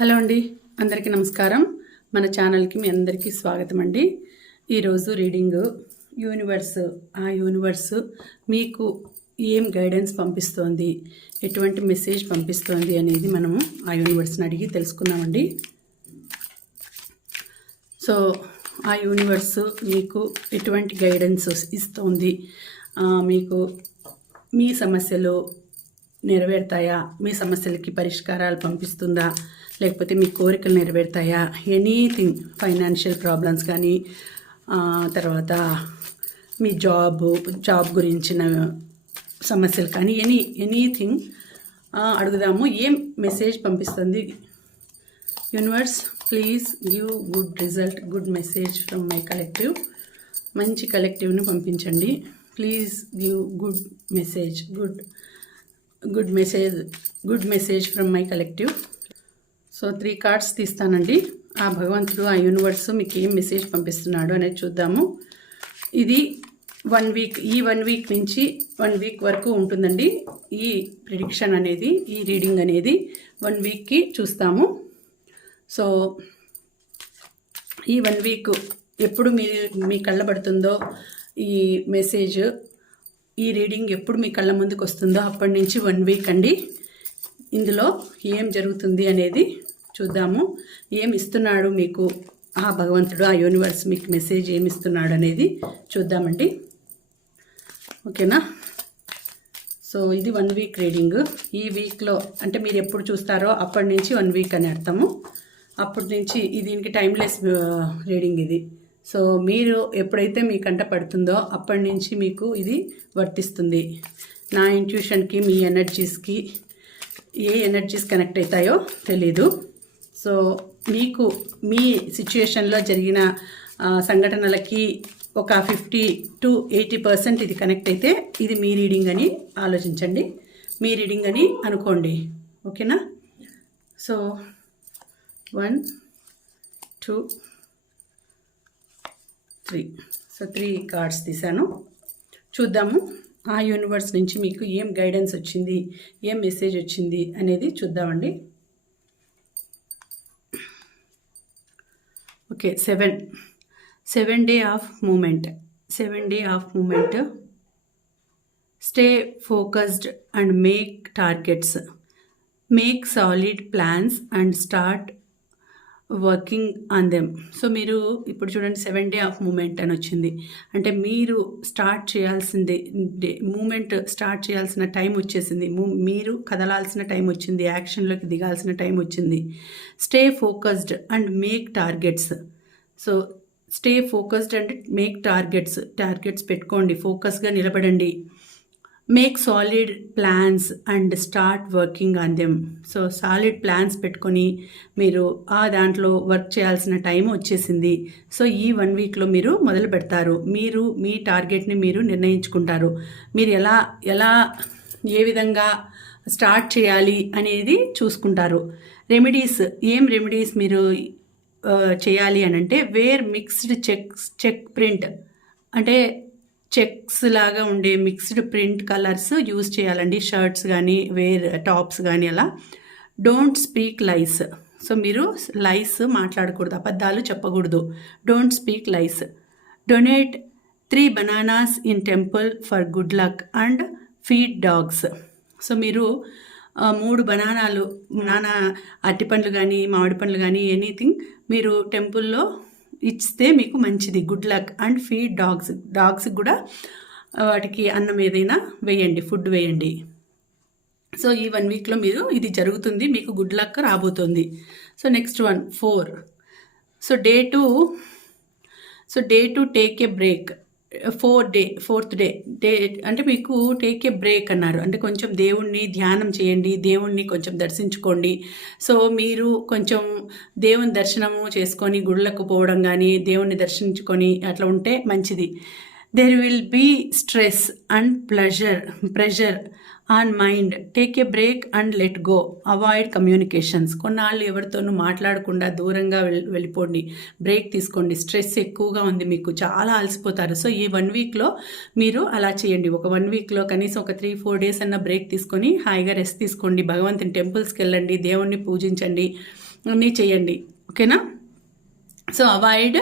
Hello అండి అందరికీ నమస్కారం. మన ఛానల్కి మీ అందరికీ స్వాగతం అండి. ఈరోజు రీడింగ్ యూనివర్స్ ఆ యూనివర్స్ మీకు ఏం గైడెన్స్ పంపిస్తోంది ఎటువంటి మెసేజ్ పంపిస్తోంది అనేది మనము ఆ యూనివర్స్ని అడిగి తెలుసుకున్నామండి సో ఆ యూనివర్స్ మీకు ఎటువంటి గైడెన్స్ ఇస్తోంది మీకు మీ సమస్యలో నెరవేరుతాయా? మీ సమస్యలకి పరిష్కారాలు పంపిస్తుందా? లేకపోతే మీ కోరికలు నెరవేరుతాయా? ఎనీథింగ్ ఫైనాన్షియల్ ప్రాబ్లమ్స్ కానీ తర్వాత మీ జాబ్ జాబ్ గురించిన సమస్యలు కానీ ఎనీ ఎనీథింగ్ అడుగుదాము. ఏం మెసేజ్ పంపిస్తుంది? Universe please give good result good message from my collective. మంచి కలెక్టివ్ని పంపించండి. Please give good message good good message good message from my collective so three cards తీస్తానండి. ఆ భగవంతుడు ఆ యూనివర్స్ మీకు ఏం మెసేజ్ పంపిస్తున్నాడు అనేది చూద్దాము. ఇది వన్ వీక్ ఈ వన్ వీక్ నుంచి వన్ వీక్ వరకు ఉంటుందండి. ఈ ప్రిడిక్షన్ అనేది ఈ రీడింగ్ అనేది వన్ వీక్కి చూస్తాము. సో ఈ వన్ వీక్ ఎప్పుడు మీ మీ కళ్ళబడుతుందో ఈ మెసేజ్ ఈ రీడింగ్ ఎప్పుడు మీ కళ్ళ ముందుకు వస్తుందో అప్పటి నుంచి వన్ వీక్ అండి. ఇందులో ఏం జరుగుతుంది అనేది చూద్దాము. ఏం ఇస్తున్నాడు మీకు? ఆ భగవంతుడు ఆ యూనివర్స్ మీకు మెసేజ్ ఏమి ఇస్తున్నాడు అనేది చూద్దామండి. ఓకేనా? సో ఇది వన్ వీక్ రీడింగ్ ఈ వీక్లో అంటే మీరు ఎప్పుడు చూస్తారో అప్పటి నుంచి వన్ వీక్ అని అర్థము. అప్పటి నుంచి దీనికి టైమ్లెస్ రీడింగ్ ఇది. సో మీరు ఎప్పుడైతే మీ కంట పడుతుందో అప్పటి నుంచి మీకు ఇది వర్తిస్తుంది. నా ఇంట్యూషన్కి మీ ఎనర్జీస్కి ఏ ఎనర్జీస్ కనెక్ట్ అవుతాయో తెలీదు. సో మీకు మీ సిచ్యుయేషన్లో జరిగిన సంఘటనలకి ఒక ఫిఫ్టీ టు ఎయిటీ పర్సెంట్ ఇది కనెక్ట్ అయితే ఇది మీ రీడింగ్ అని ఆలోచించండి. మీ రీడింగ్ అని అనుకోండి. ఓకేనా? So one two three. So three cards తీశాను. చూద్దాము. ఆ యూనివర్స్ నుంచి మీకు ఏం గైడెన్స్ వచ్చింది ఏం మెసేజ్ వచ్చింది అనేది చూద్దామండి. Okay seven. Seven day of moment. Seven day of moment. Stay focused and make targets. Make solid plans and start working on them so మీరు ఇప్పుడు చూడండి సెవెన్ డే ఆఫ్ మూమెంట్ అని వచ్చింది. అంటే మీరు స్టార్ట్ చేయాల్సింది డే మూమెంట్ స్టార్ట్ చేయాల్సిన time వచ్చేసింది. మూ- మీరు కదలాల్సిన టైం వచ్చింది యాక్షన్లోకి దిగాల్సిన టైం వచ్చింది. Stay focused and make targets so stay focused and make targets targets పెట్టుకోండి ఫోకస్గా నిలబడండి. Make solid plans and start working on them so solid plans పెట్టుకొని మీరు ఆ దాంట్లో వర్క్ చేయాల్సిన టైం వచ్చేసింది. సో ఈ వన్ వీక్లో మీరు మొదలు పెడతారు. మీరు మీ టార్గెట్ని మీరు నిర్ణయించుకుంటారు. మీరు ఎలా ఎలా ఏ విధంగా స్టార్ట్ చేయాలి అనేది చూసుకుంటారు. రెమెడీస్ ఏం రెమెడీస్ మీరు చేయాలి అని అంటే wear mixed checks check print అంటే చెక్స్ లాగా ఉండే మిక్స్డ్ ప్రింట్ కలర్స్ యూజ్ చేయాలండి. షర్ట్స్ కానీ వేర్ టాప్స్ కానీ అలా. Don't speak lies. సో మీరు లైస్ మాట్లాడకూడదు అబద్ధాలు చెప్పకూడదు. Don't speak lies. Donate three bananas in temple for good luck and feed dogs. So మీరు మూడు బనానాలు బనానా అట్టి పండ్లు కానీ మామిడి పండ్లు కానీ ఎనీథింగ్ మీరు టెంపుల్లో ఇస్తే మీకు మంచిది. Good luck and feed dogs డాగ్స్కి కూడా వాటికి అన్నం ఏదైనా వేయండి ఫుడ్ వేయండి. సో ఈ వన్ వీక్లో మీరు ఇది జరుగుతుంది మీకు గుడ్ లక్ రాబోతుంది. So next one four so day two so day two take a break four day fourth day. Day అంటే మీకు టేక్ ఏ బ్రేక్ అన్నారు. అంటే కొంచెం దేవుణ్ణి ధ్యానం చేయండి దేవుణ్ణి కొంచెం దర్శించుకోండి. సో మీరు కొంచెం దేవుని దర్శనము చేసుకొని గుళ్ళకు పోవడం కానీ దేవుణ్ణి దర్శించుకొని అట్లా ఉంటే మంచిది. There will be stress and pleasure pressure on mind take a break and let go avoid communications కొన్నాళ్ళు ఎవరితోనూ మాట్లాడకుండా దూరంగా వెళ్ వెళ్ళిపోండి. బ్రేక్ తీసుకోండి. స్ట్రెస్ ఎక్కువగా ఉంది మీకు. చాలా అలసిపోతారు. సో ఈ వన్ వీక్లో మీరు అలా చేయండి. ఒక వన్ వీక్లో కనీసం ఒక త్రీ ఫోర్ డేస్ అన్న బ్రేక్ తీసుకొని హాయిగా రెస్ట్ తీసుకోండి. భగవంతుని టెంపుల్స్కి వెళ్ళండి. దేవుణ్ణి పూజించండి. అన్నీ చేయండి. ఓకేనా? సో అవాయిడ్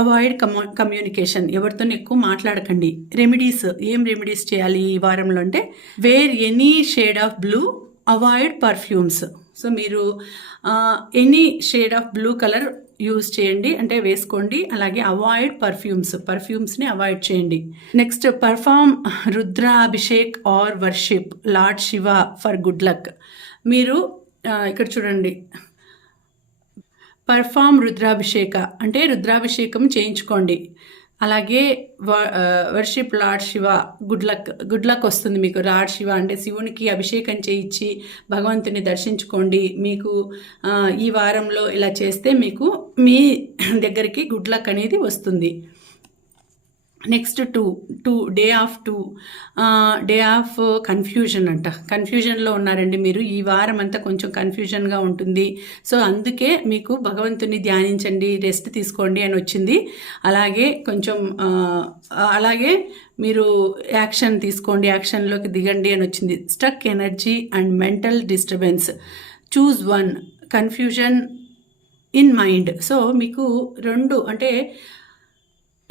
అవాయిడ్ కమ్యూ కమ్యూనికేషన్ ఎవరితో ఎక్కువ మాట్లాడకండి. రెమెడీస్ ఏం రెమెడీస్ చేయాలి ఈ వారంలో అంటే wear any shade of blue avoid perfumes so మీరు any shade of blue colour use చేయండి. అంటే వేసుకోండి. అలాగే అవాయిడ్ పర్ఫ్యూమ్స్ పర్ఫ్యూమ్స్ని అవాయిడ్ చేయండి. Next perform Rudrabhishek or worship lord Shiva for good luck మీరు ఇక్కడ చూడండి. పర్ఫామ్ రుద్రాభిషేక అంటే రుద్రాభిషేకం చేయించుకోండి. అలాగే worship lord Shiva good luck good luck వస్తుంది మీకు. లార్డ్ శివ అంటే శివునికి అభిషేకం చేయించి భగవంతుని దర్శించుకోండి. మీకు ఈ వారంలో ఇలా చేస్తే మీకు మీ దగ్గరికి గుడ్ లక్ అనేది వస్తుంది. Next two two day of two day of confusion అంట. కన్ఫ్యూజన్లో ఉన్నారండి మీరు. ఈ వారం అంతా కొంచెం కన్ఫ్యూజన్గా ఉంటుంది. సో అందుకే మీకు భగవంతుని ధ్యానించండి రెస్ట్ తీసుకోండి అని వచ్చింది. అలాగే కొంచెం అలాగే మీరు యాక్షన్ తీసుకోండి యాక్షన్లోకి దిగండి అని వచ్చింది. Stuck energy and mental disturbance choose one confusion in mind so మీకు రెండు అంటే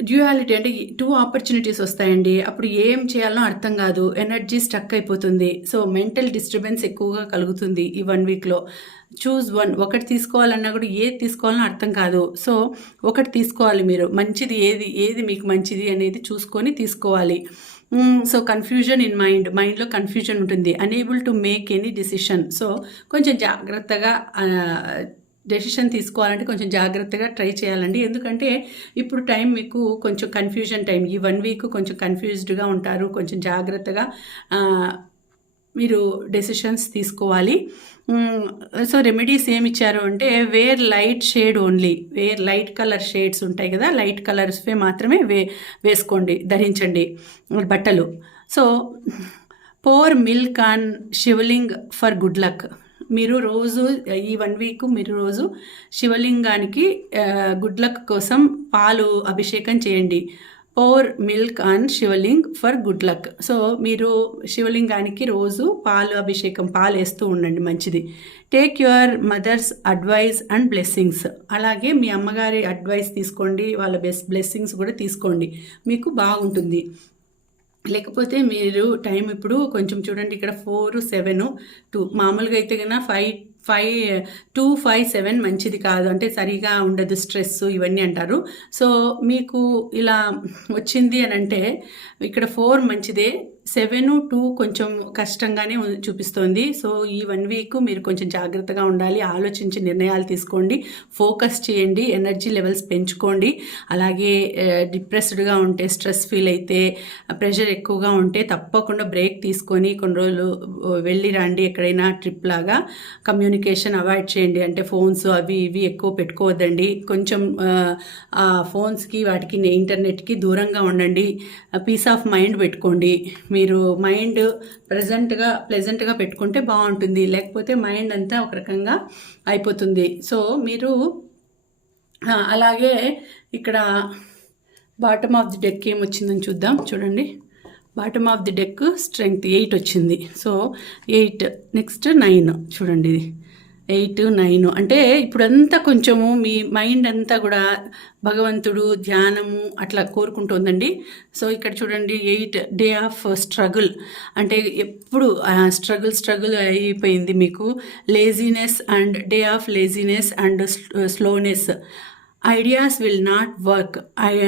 డ్యూయాలిటీ అంటే టూ ఆపర్చునిటీస్ వస్తాయండి. అప్పుడు ఏం చేయాలో అర్థం కాదు. ఎనర్జీ స్టక్ అయిపోతుంది. సో మెంటల్ డిస్టర్బెన్స్ ఎక్కువగా కలుగుతుంది ఈ వన్ వీక్లో చూస్ వన్ ఒకటి తీసుకోవాలన్నా కూడా ఏది తీసుకోవాలని అర్థం కాదు. సో ఒకటి తీసుకోవాలి మీరు. మంచిది ఏది ఏది మీకు మంచిది అనేది చూసుకొని తీసుకోవాలి. సో కన్ఫ్యూజన్ ఇన్ మైండ్ మైండ్లో కన్ఫ్యూజన్ ఉంటుంది. Unable to make any decision so కొంచెం జాగ్రత్తగా డెసిషన్ తీసుకోవాలంటే కొంచెం జాగ్రత్తగా ట్రై చేయాలండి. ఎందుకంటే ఇప్పుడు టైం మీకు కొంచెం కన్ఫ్యూజన్ టైం ఈ వన్ వీక్ కొంచెం కన్ఫ్యూజ్డ్గా ఉంటారు. కొంచెం జాగ్రత్తగా మీరు డెసిషన్స్ తీసుకోవాలి. సో రెమెడీస్ ఏమి ఇచ్చారు అంటే wear light shade only wear light colour shades ఉంటాయి కదా? లైట్ కలర్స్వే మాత్రమే వే వేసుకోండి ధరించండి. బట్టలు. So pour milk on Shivling for good luck మీరు రోజు ఈ వన్ వీక్ మీరు రోజు శివలింగానికి గుడ్ లక్ కోసం పాలు అభిషేకం చేయండి. Pour milk on Shivling for good luck so మీరు శివలింగానికి రోజు పాలు అభిషేకం పాలు వేస్తూ ఉండండి మంచిది. Take your mother's advice and blessings అలాగే మీ అమ్మగారి అడ్వైస్ తీసుకోండి వాళ్ళ బెస్ట్ బ్లెస్సింగ్స్ కూడా తీసుకోండి. మీకు బాగుంటుంది. లేకపోతే మీరు టైం ఇప్పుడు కొంచెం చూడండి ఇక్కడ ఫోర్ సెవెన్ టూ. మామూలుగా అయితే కన్నా five five two five seven మంచిది కాదు. అంటే సరిగా ఉండదు స్ట్రెస్ ఇవన్నీ అంటారు. సో మీకు ఇలా వచ్చింది అని అంటే ఇక్కడ ఫోర్ మంచిదే. సెవెన్ టూ కొంచెం కష్టంగానే చూపిస్తోంది. సో ఈ వన్ వీక్ మీరు కొంచెం జాగ్రత్తగా ఉండాలి ఆలోచించి నిర్ణయాలు తీసుకోండి ఫోకస్ చేయండి ఎనర్జీ లెవెల్స్ పెంచుకోండి. అలాగే డిప్రెస్డ్గా ఉంటే స్ట్రెస్ ఫీల్ అయితే ప్రెషర్ ఎక్కువగా ఉంటే తప్పకుండా బ్రేక్ తీసుకొని కొన్ని రోజులు వెళ్ళి రండి ఎక్కడైనా ట్రిప్ లాగా. కమ్యూనికేషన్ అవాయిడ్ చేయండి. అంటే ఫోన్స్ అవి ఇవి ఎక్కువ పెట్టుకోవద్దండి. కొంచెం ఆ, ఫోన్స్కి వాటికి ఇంటర్నెట్కి దూరంగా ఉండండి. పీస్ ఆఫ్ మైండ్ పెట్టుకోండి. మీరు మైండ్ ప్రజెంట్గా ప్లెజెంట్గా పెట్టుకుంటే బాగుంటుంది. లేకపోతే మైండ్ అంతా ఒక రకంగా అయిపోతుంది. సో మీరు అలాగే ఇక్కడ బాటమ్ ఆఫ్ ది డెక్ ఏమొచ్చిందని చూద్దాం. చూడండి. Bottom of the deck strength eight వచ్చింది. సో ఎయిట్ నెక్స్ట్ నైన్ చూడండి ఇది. Eight nine. అంటే ఇప్పుడంతా కొంచెము మీ మైండ్ అంతా కూడా భగవంతుడు ధ్యానము అట్లా కోరుకుంటుందండి. సో ఇక్కడ చూడండి ఎయిట్ డే ఆఫ్ స్ట్రగుల్. అంటే ఎప్పుడు స్ట్రగుల్ స్ట్రగుల్ అయిపోయింది మీకు. Laziness and day of laziness and slowness. Ideas will not work. I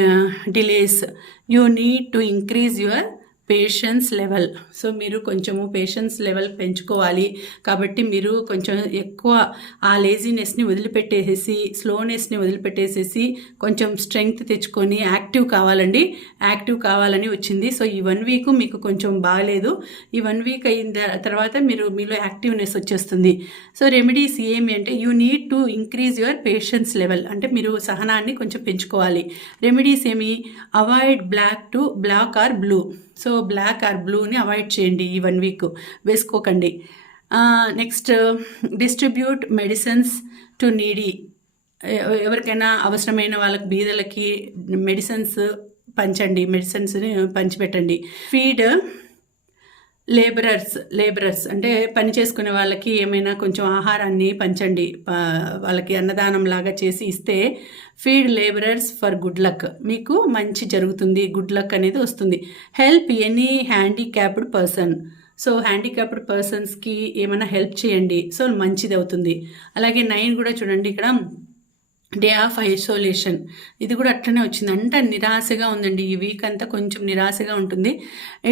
delays. You need to increase your patience level so మీరు కొంచెము పేషెన్స్ లెవెల్ పెంచుకోవాలి. కాబట్టి మీరు కొంచెం ఎక్కువ ఆ లేజినెస్ని వదిలిపెట్టేసేసి స్లోనెస్ని వదిలిపెట్టేసేసి కొంచెం స్ట్రెంగ్త్ తెచ్చుకొని యాక్టివ్ కావాలండి. యాక్టివ్ కావాలని వచ్చింది. సో ఈ వన్ వీక్ మీకు కొంచెం బాగాలేదు. ఈ వన్ వీక్ అయిన తర్వాత మీరు మీలో యాక్టివ్నెస్ వచ్చేస్తుంది. సో రెమెడీస్ ఏమి అంటే you need to increase your patience level అంటే మీరు సహనాన్ని కొంచెం పెంచుకోవాలి. రెమెడీస్ ఏమి? Avoid black to black or blue so black or బ్లూని avoid చేయండి ఈ one week వేసుకోకండి. Next distribute medicines to needy ఎవరికైనా అవసరమైన వాళ్ళకి బీదలకి మెడిసిన్స్ పంచండి. మెడిసిన్స్ని పంచిపెట్టండి. ఫీడ్ లేబరర్స్ లేబరర్స్ అంటే పని చేసుకునే వాళ్ళకి ఏమైనా కొంచెం ఆహారాన్ని పంచండి వాళ్ళకి అన్నదానం లాగా చేసి ఇస్తే feed labourers for good luck. మీకు మంచి జరుగుతుంది గుడ్ లక్ అనేది వస్తుంది. Help any handicapped person. So handicapped పర్సన్స్కి ఏమైనా హెల్ప్ చేయండి. సో మంచిది అవుతుంది. అలాగే నైన్ కూడా చూడండి ఇక్కడ. డే ఆఫ్ ఐసోలేషన్ ఇది కూడా అట్లనే వచ్చింది. అంటే నిరాశగా ఉందండి. ఈ వీక్ అంతా కొంచెం నిరాశగా ఉంటుంది.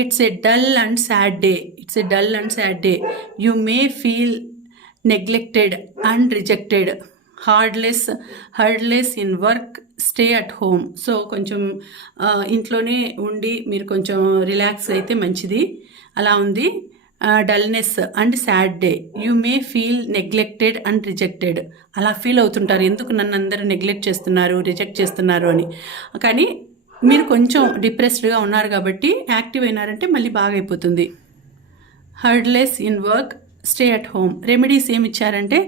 It's a dull and sad day it's a dull and sad day you may feel neglected and rejected hurdles hurdles in work stay at home so కొంచెం ఇంట్లోనే ఉండి మీరు కొంచెం రిలాక్స్ అయితే మంచిది. అలా ఉంది. Dullness and sad day you may feel neglected and rejected అలా ఫీల్ అవుతుంటారు. ఎందుకు నన్ను అందరూ నెగ్లెక్ట్ చేస్తున్నారు రిజెక్ట్ చేస్తున్నారు అని? కానీ మీరు కొంచెం డిప్రెస్డ్గా ఉన్నారు కాబట్టి యాక్టివ్ అయినారంటే మళ్ళీ బాగా అయిపోతుంది. Hurdles in work stay at home remedies ఏమి ఇచ్చారంటే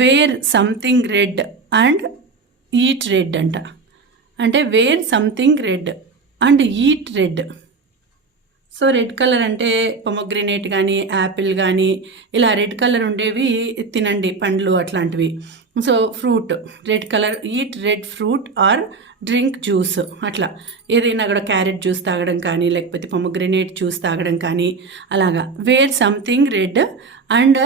wear something red and eat red అంట. అంటే wear something red and eat red so red colour అంటే పొమగ్రెనేట్ కానీ యాపిల్ కానీ ఇలా రెడ్ కలర్ ఉండేవి తినండి పండ్లు అట్లాంటివి. So fruit red colour eat red fruit or drink juice అట్లా. ఏదైనా కూడా క్యారెట్ జ్యూస్ తాగడం కానీ లేకపోతే పొమగ్రెనేట్ జ్యూస్ తాగడం కానీ అలాగా. Wear something red and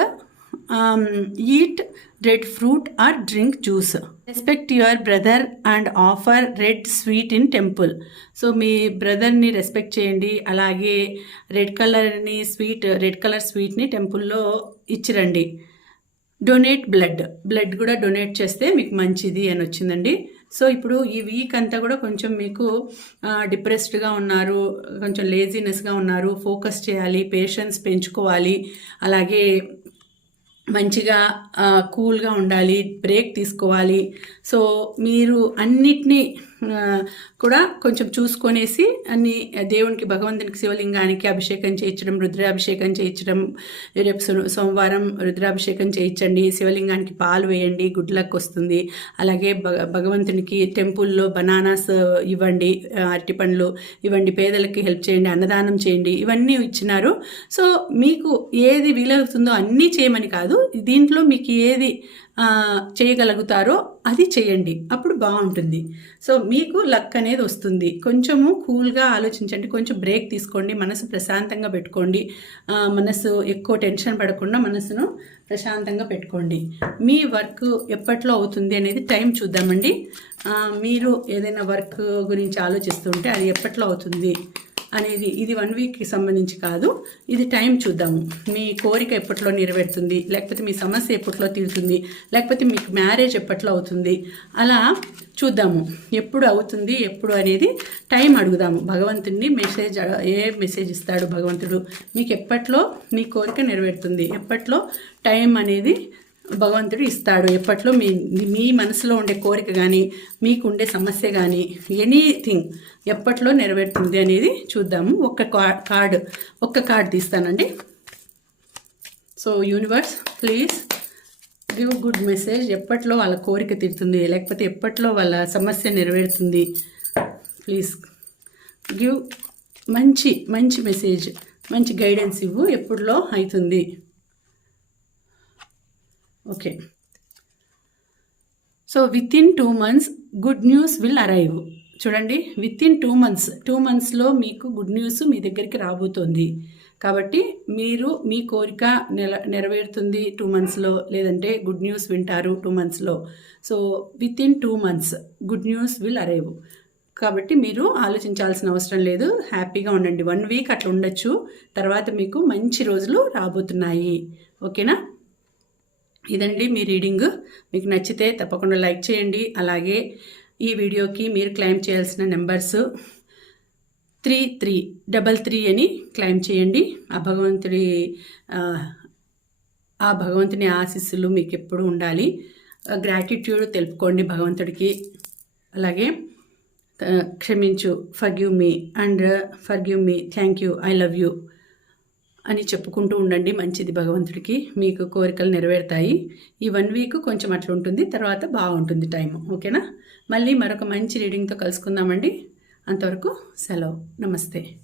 eat red fruit or drink juice respect your brother and offer red sweet in temple so మీ బ్రదర్ని రెస్పెక్ట్ చేయండి. అలాగే రెడ్ కలర్ని స్వీట్ రెడ్ కలర్ స్వీట్ని టెంపుల్లో ఇచ్చిరండి. డొనేట్ బ్లడ్ బ్లడ్ కూడా డొనేట్ చేస్తే మీకు మంచిది అని వచ్చిందండి. సో ఇప్పుడు ఈ వీక్ అంతా కూడా కొంచెం మీకు డిప్రెస్డ్గా ఉన్నారు కొంచెం లేజినెస్గా ఉన్నారు ఫోకస్ చేయాలి పేషెన్స్ పెంచుకోవాలి. అలాగే మంచిగా కూల్గా ఉండాలి బ్రేక్ తీసుకోవాలి. సో మీరు అన్నిటినీ కూడా కొంచెం చూసుకొనేసి అన్ని దేవునికి భగవంతునికి శివలింగానికి అభిషేకం చేయించడం రుద్రాభిషేకం చేయించడం రేపు సో- సోమవారం రుద్రాభిషేకం చేయించండి శివలింగానికి పాలు వేయండి గుడ్లకు వస్తుంది. అలాగే భగ భగవంతునికి టెంపుల్లో బనానాస్ ఇవ్వండి అరటి అరటిపండ్లు ఇవ్వండి పేదలకి హెల్ప్ చేయండి అన్నదానం చేయండి ఇవన్నీ ఇచ్చినారు. సో మీకు ఏది వీలవుతుందో అన్నీ చేయమని కాదు దీంట్లో మీకు ఏది చేయగలుగుతారో అది చేయండి. అప్పుడు బాగుంటుంది. సో మీకు లక్ అనేది వస్తుంది. కొంచెము కూల్గా ఆలోచించండి. కొంచెం బ్రేక్ తీసుకోండి. మనసు ప్రశాంతంగా పెట్టుకోండి. మనసు ఎక్కువ టెన్షన్ పడకుండా మనసును ప్రశాంతంగా పెట్టుకోండి. మీ వర్క్ ఎప్పట్లో అవుతుంది అనేది టైం చూద్దామండి. మీరు ఏదైనా వర్క్ గురించి ఆలోచిస్తుంటే అది ఎప్పట్లో అవుతుంది? అనేది ఇది వన్ వీక్కి సంబంధించి కాదు. ఇది టైం చూద్దాము. మీ కోరిక ఎప్పట్లో నెరవేరుతుంది? లేకపోతే మీ సమస్య ఎప్పట్లో తీరుతుంది? లేకపోతే మీకు మ్యారేజ్ ఎప్పట్లో అవుతుంది? అలా చూద్దాము. ఎప్పుడు అవుతుంది ఎప్పుడు అనేది టైం అడుగుదాము. భగవంతుడిని మెసేజ్ ఏ మెసేజ్ ఇస్తాడు భగవంతుడు? మీకు ఎప్పట్లో మీ కోరిక నెరవేరుతుంది? ఎప్పట్లో టైం అనేది భగవంతుడు ఇస్తాడు. ఎప్పట్లో మీ మీ మనసులో ఉండే కోరిక కానీ మీకు ఉండే సమస్య కానీ ఎనీథింగ్ ఎప్పట్లో నెరవేరుతుంది అనేది చూద్దాము. ఒక్క కా- కార్డు ఒక్క card తీస్తానండి. So universe please give good message. ఎప్పట్లో వాళ్ళ కోరిక తీరుతుంది లేకపోతే ఎప్పట్లో వాళ్ళ సమస్య నెరవేరుతుంది? ప్లీజ్ గివ్ మంచి మంచి మెసేజ్ మంచి గైడెన్స్ ఇవ్వు. ఎప్పుడులో అవుతుంది? Okay so within two months good news will arrive చూడండి within two months two మంత్స్లో మీకు గుడ్ న్యూస్ మీ దగ్గరికి రాబోతోంది. కాబట్టి మీరు మీ కోరిక నెల నెరవేరుతుంది టూ మంత్స్లో లేదంటే గుడ్ న్యూస్ వింటారు టూ మంత్స్లో so within two months good news will arrive కాబట్టి మీరు ఆలోచించాల్సిన అవసరం లేదు. హ్యాపీగా ఉండండి. వన్ వీక్ అట్లా ఉండొచ్చు. తర్వాత మీకు మంచి రోజులు రాబోతున్నాయి. ఓకేనా ఇదండి మీ రీడింగ్. మీకు నచ్చితే తప్పకుండా లైక్ చేయండి. అలాగే ఈ వీడియోకి మీరు క్లైమ్ చేయాల్సిన numbers three three double three అని క్లైమ్ చేయండి. ఆ భగవంతుడి ఆ, భగవంతుని ఆశీస్సులు మీకు ఎప్పుడు ఉండాలి. గ్రాటిట్యూడ్ తెలుపుకోండి భగవంతుడికి. అలాగే క్షమించు. Forgive me and forgive me thank you I love you అని చెప్పుకుంటూ ఉండండి. మంచిది భగవంతుడికి. మీకు కోరికలు నెరవేరుతాయి. ఈ వన్ వీక్ కొంచెం అట్లా ఉంటుంది. తర్వాత బాగుంటుంది టైం ఓకేనా? మళ్ళీ మరొక మంచి రీడింగ్తో కలుసుకుందామండి. అంతవరకు సెలవు. నమస్తే.